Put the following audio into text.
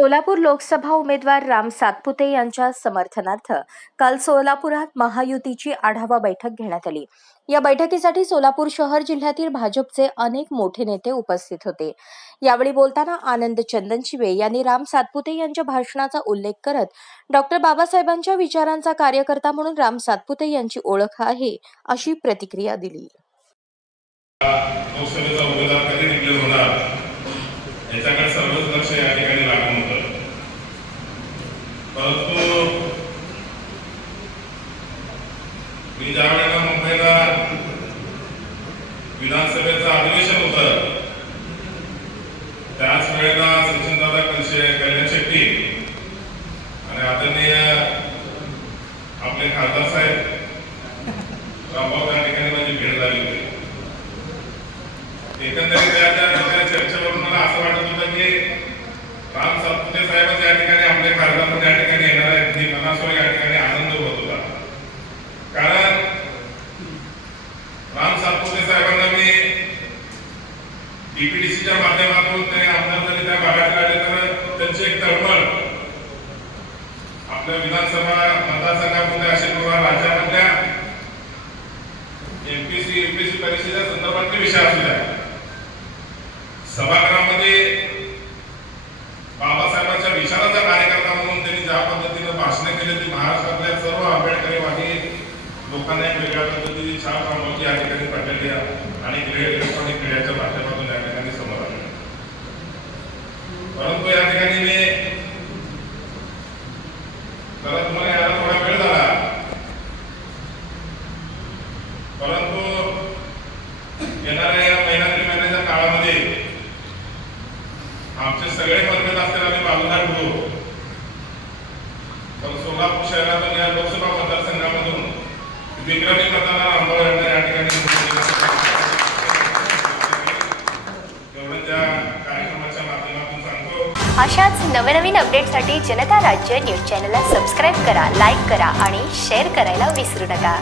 सोलापूर लोकसभा उमेदवार राम सातपुते यांच्या समर्थनार्थ काल सोलापुरात महायुतीची आढावा बैठक घेण्यात आली. या बैठकीसाठी सोलापूर शहर जिल्ह्यातील भाजपचे अनेक मोठे नेते उपस्थित होते. यावेळी बोलताना आनंद चंदनशिवे यांनी राम सातपुते यांच्या भाषणाचा उल्लेख करत डॉक्टर बाबासाहेबांच्या विचारांचा कार्यकर्ता म्हणून राम सातपुते यांची ओळख आहे अशी प्रतिक्रिया दिली. परंतु मी ज्या वेळेला मुंबईला? विधानसभेचं अधिवेशन होतं. त्याच वेळेला सचिनदादा कलशे कल्याण शेट्टी आणि आदरणीय आपले खासदार साहेब रामभाऊ त्या ठिकाणी माझी भेट झाली होती. एकंदरीत त्या त्या चर्चेवरून मला असं वाटत होतं की राम सातपुते साहेबच या ठिकाणी आपले खासदार पण या ठिकाणी येणार आहेत ही मनासोय या ठिकाणी आनंद होत होता कारण राम सातपुते साहेबांना मी डीपीडीसीच्या माध्यमातून ते आमदार जरी त्या भागात काढले तर त्यांची एक तळमळ आपल्या विधानसभा मतदारसंघामध्ये असे किंवा राज्यामधल्या एमपीसी एमपीसी परीक्षेच्या संदर्भातले विषय असू द्या. सभागृहामध्ये बाबासाहेबांच्या विचाराचा कार्यकर्ता म्हणून त्यांनी ज्या पद्धतीनं भाषणं केली ती महाराष्ट्रातल्या सर्व आंबेडकरीवादी लोकांना एक वेगळ्या पद्धतीची छाप रामोजी या ठिकाणी पडलेली आहे आणि ग्रेड इलेक्ट्रॉनिक मीडियाच्या माध्यमातून या ठिकाणी समोर आले परंतु या ठिकाणी मी जरा तुम्हाला यायला थोडा वेळ झाला परंतु येणाऱ्या या महिन्या दीड महिन्याच्या काळामध्ये आमचे सगळे मतभेद असतील आम्ही बाजूला ठेवू तर सोलापूर शहरातून या लोकसभा मतदारसंघामधून विक्रमी मतांना रामभाऊ यांना या ठिकाणी अशाच नवनवीन अपडेटसाठी जनता राज्य न्यूज चॅनलला सबस्क्राईब करा लाईक करा आणि शेअर करायला विसरू नका.